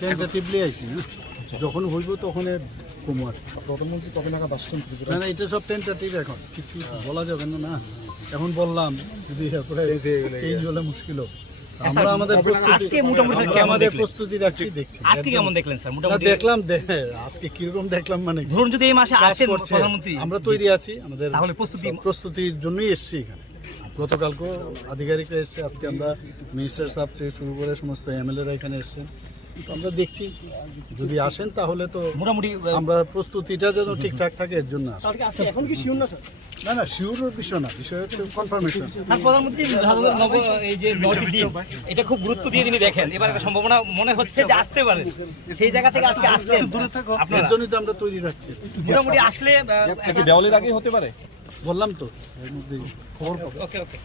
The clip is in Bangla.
টেন্টেটিভলি আইছি যখন হইব তখন কমু আর প্রধানমন্ত্রী কবে নাগাদ আসছেন না না এটা সব টেন্টেটিভ এখন। কিছু বলা যাবে না না। এখন বললাম যদি এরপরে চেঞ্জ হলে মুশকিল আমরা আমাদের প্রস্তুতি আজকে মোটামুটি আমাদের প্রস্তুতি রাখছি দেখছি। আজকে কেমন দেখলেন স্যার? মোটামুটি দেখলাম আজকে কীরকম দেখলাম মানে ধরুন যদি এই মাসে আসেন প্রধানমন্ত্রী। আমরা তৈরি আছি আমাদের তাহলে প্রস্তুতি- প্রস্তুতির জন্যই এসেছি এখানে। গতকালকেও আধিকারিকরা এসছে আজকে আমরা মিনিস্টার সাহেব থেকে শুরু করে সমস্ত এমএলএরা এখানে এসছেন। আমরা দেখছি যদি আসেন তাহলে তো মোটামুটি আমরা প্রস্তুতিটা যেন ঠিকঠাক থাকে এর জন্য এখন কি শিওর না স্যার না না শিওর বিষয় না বিষয় হচ্ছে কনফার্মেশন স্যার প্রধানমন্ত্রী এই যে নটি দ্বীপ এটা খুব গুরুত্ব দিয়ে তিনি দেখেন। এবার একটা সম্ভাবনা মনে হচ্ছে যে আসতে পারে। সেই জায়গা থেকে আজকে আসছেন এর আপনারা। জন্যই তো আমরা তৈরি রাখছি মোটামুটি আসলে দেওয়ালের আগেই হতে পারে। বললাম তো। এর মধ্যেই খবর পাবো। ওকে ওকে